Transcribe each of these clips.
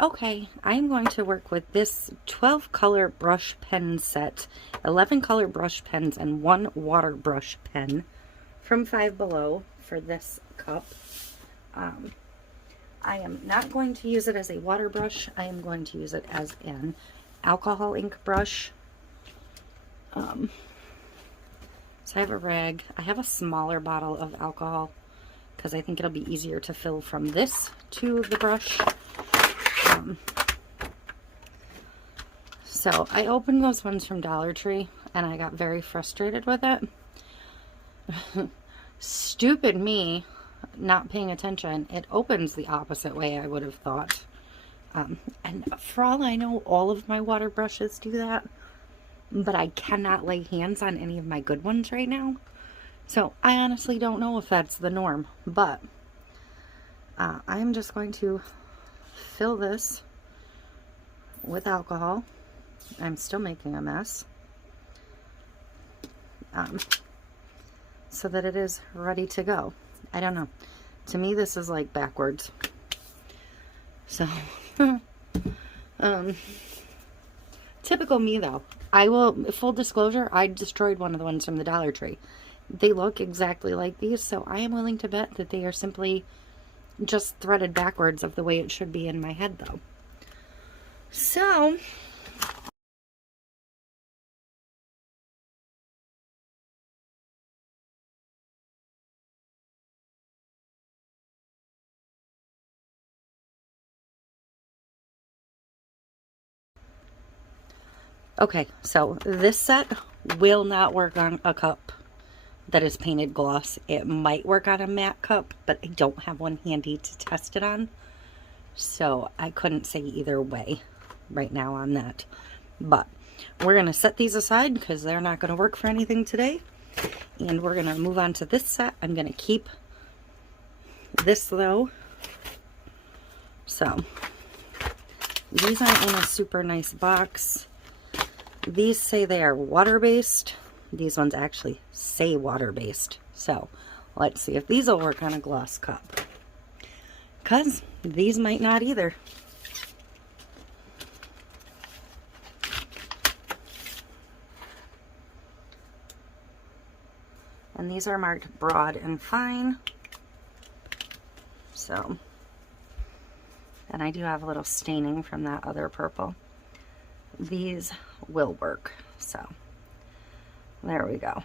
Okay, I'm going to work with this 12 color brush pen set, 11 color brush pens and 1 water brush pen from Five Below for this cup. I am not going to use it as a water brush. I am going to use it as an alcohol ink brush. So I have a rag. I have a smaller bottle of alcohol because I think it'll be easier to fill from this to the brush. So I opened those ones from Dollar Tree and I got very frustrated with it. Stupid me not paying attention. It opens the opposite way, I would have thought. And for all I know, all of my water brushes do that, but I cannot lay hands on any of my good ones right now. So I honestly don't know if that's the norm, but I'm just going to fill this with alcohol. I'm still making a mess. So that it is ready to go. I don't know. To me, this is like backwards. So, typical me though. I will, full disclosure, I destroyed one of the ones from the Dollar Tree. They look exactly like these, so I am willing to bet that they are simply just threaded backwards of the way it should be in my head though. So, okay, so this set will not work on a cup that is painted gloss. It might work on a matte cup, but I don't have one handy to test it on. So I couldn't say either way right now on that. But we're going to set these aside because they're not going to work for anything today. And we're going to move on to this set. I'm going to keep this though. So these aren't in a super nice box. These say they are water-based. These ones actually say water-based. So let's see if these will work on a gloss cup. Because these might not either. And these are marked broad and fine. So, and I do have a little staining from that other purple. These will work. So, there we go.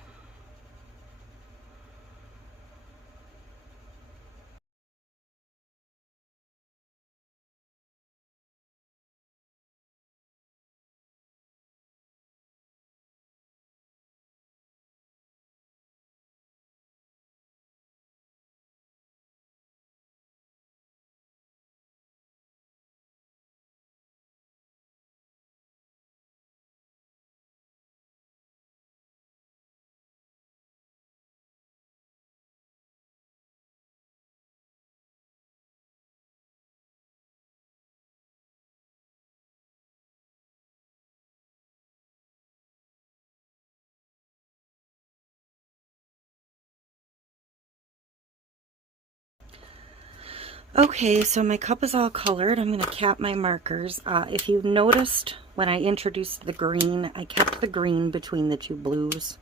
Okay, so my cup is all colored. I'm going to cap my markers. If you noticed when I introduced the green, I kept the green between the two blues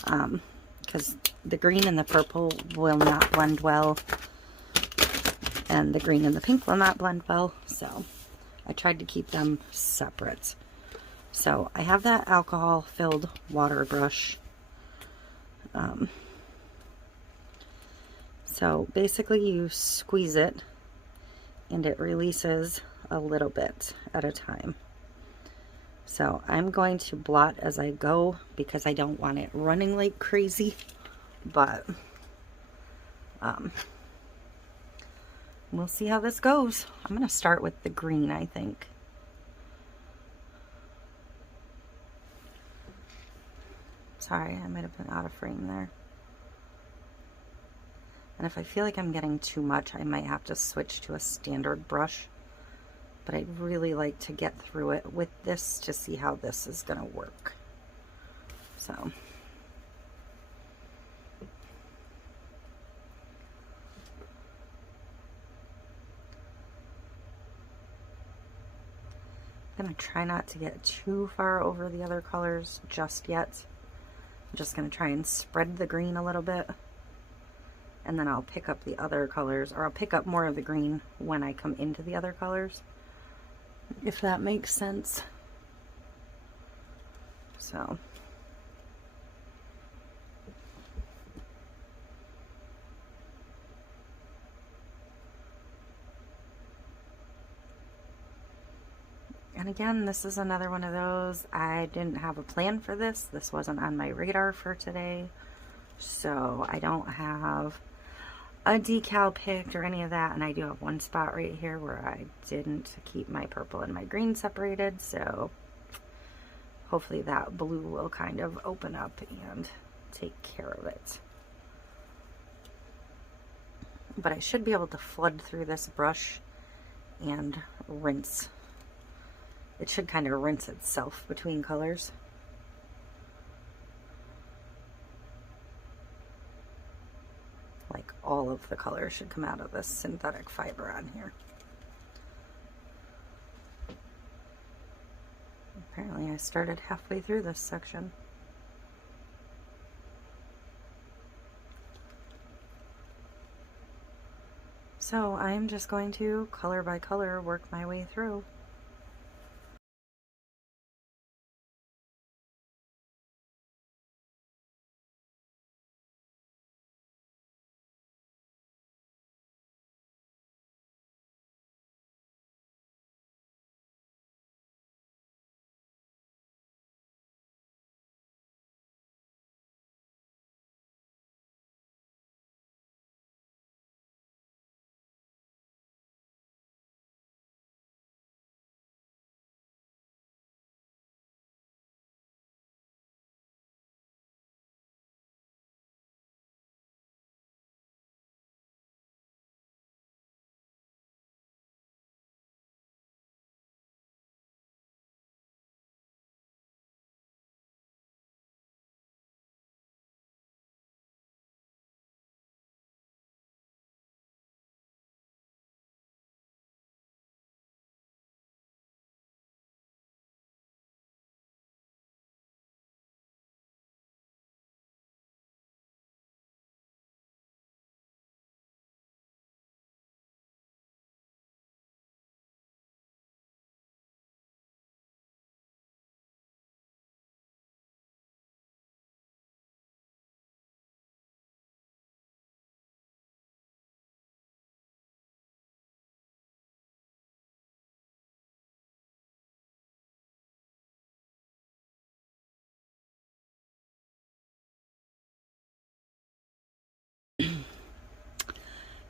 because the green and the purple will not blend well, and the green and the pink will not blend well, so I tried to keep them separate. So I have that alcohol filled water brush. So basically you squeeze it and it releases a little bit at a time. So I'm going to blot as I go because I don't want it running like crazy, but we'll see how this goes. I'm going to start with the green, I think. Sorry, I might have been out of frame there. And if I feel like I'm getting too much, I might have to switch to a standard brush. But I'd really like to get through it with this to see how this is going to work. So. I'm going to try not to get too far over the other colors just yet. I'm just going to try and spread the green a little bit. And then I'll pick up the other colors, or I'll pick up more of the green when I come into the other colors, if that makes sense. So. And again, this is another one of those, I didn't have a plan for this. This wasn't on my radar for today. So I don't have a decal picked or any of that. And I do have one spot right here where I didn't keep my purple and my green separated. So hopefully that blue will kind of open up and take care of it. But I should be able to flood through this brush and rinse. It should kind of rinse itself between colors. Like all of the colors should come out of this synthetic fiber on here. Apparently I started halfway through this section. So I'm just going to color by color work my way through.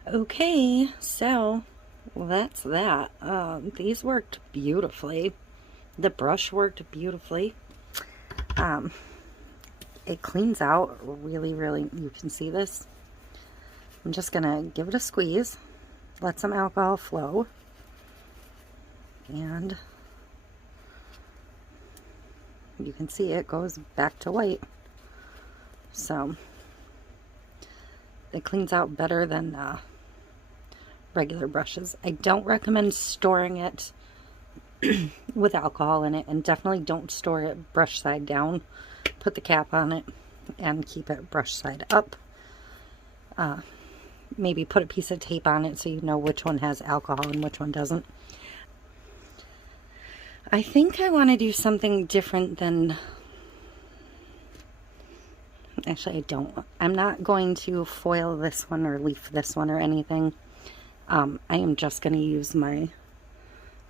Okay, so that's that. These worked beautifully. The brush worked beautifully. It cleans out really, you can see this. I'm just gonna give it a squeeze, let some alcohol flow, and you can see it goes back to white. So it cleans out better than regular brushes. I don't recommend storing it with alcohol in it, and definitely don't store it brush side down. Put the cap on it and keep it brush side up. Maybe put a piece of tape on it so you know which one has alcohol and which one doesn't. I think I want to do something different than... Actually, I don't. I'm not going to foil this one or leaf this one or anything. I am just going to use my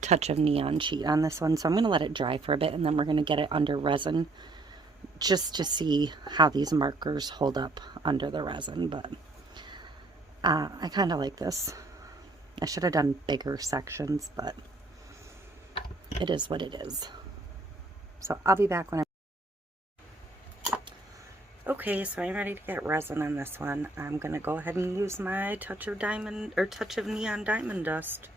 touch of neon sheet on this one. So I'm going to let it dry for a bit, and then we're going to get it under resin just to see how these markers hold up under the resin. But I kind of like this. I should have done bigger sections, but it is what it is. So I'll be back when Okay, so I'm ready to get resin on this one. I'm going to go ahead and use my touch of neon diamond dust,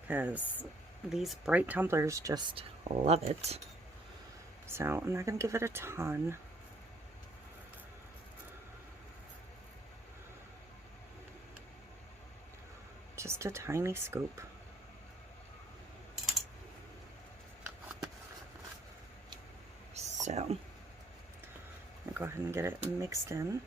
because these bright tumblers just love it. So I'm not going to give it a ton. Just a tiny scoop. So I'll go ahead and get it mixed in.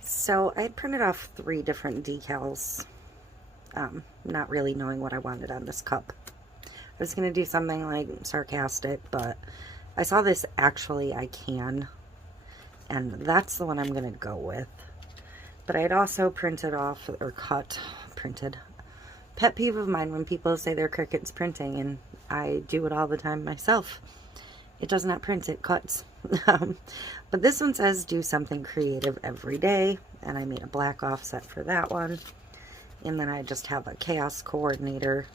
So I printed off 3 different decals, not really knowing what I wanted on this cup. I was going to do something like sarcastic, but I saw this actually I can, and that's the one I'm going to go with. But I'd also printed off, or printed, pet peeve of mine when people say their Cricut's printing, and I do it all the time myself. It does not print, it cuts. But this one says do something creative every day, and I made a black offset for that one. And then I just have a chaos coordinator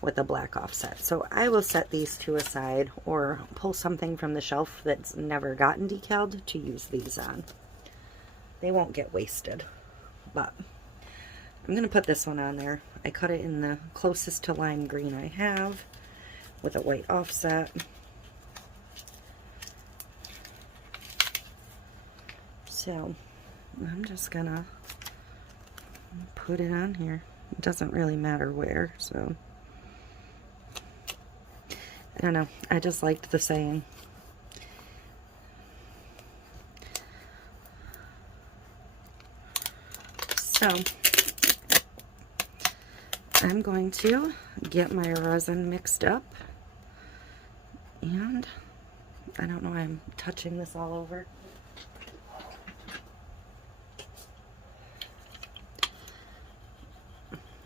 with a black offset. So I will set these 2 aside, or pull something from the shelf that's never gotten decaled to use these on. They won't get wasted. But I'm going to put this one on there. I cut it in the closest to lime green I have with a white offset. So I'm just gonna put it on here. It doesn't really matter where, so I don't know. I just liked the saying. So I'm going to get my resin mixed up, and I don't know why I'm touching this all over.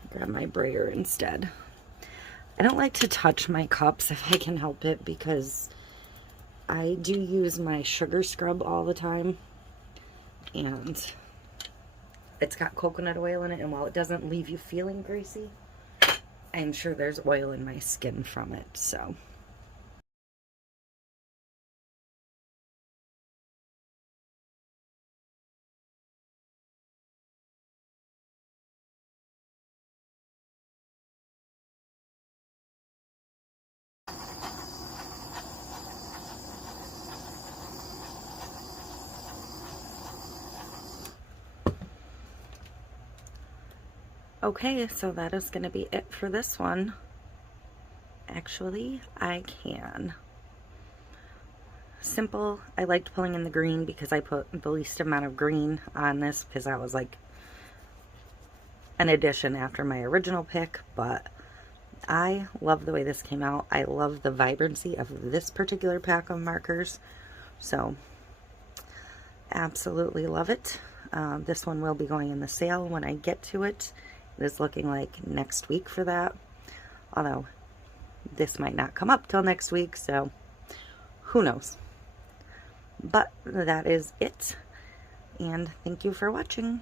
Grab my brayer instead. I don't like to touch my cups if I can help it, because I do use my sugar scrub all the time, and it's got coconut oil in it, and while it doesn't leave you feeling greasy, I'm sure there's oil in my skin from it, so. Okay, so that is going to be it for this one. Actually, I can. Simple. I liked pulling in the green because I put the least amount of green on this, because that was like an addition after my original pick, but I love the way this came out. I love the vibrancy of this particular pack of markers, so absolutely love it. This one will be going in the sale when I get to it. It is looking like next week for that, although this might not come up till next week, so who knows. But that is it, and thank you for watching.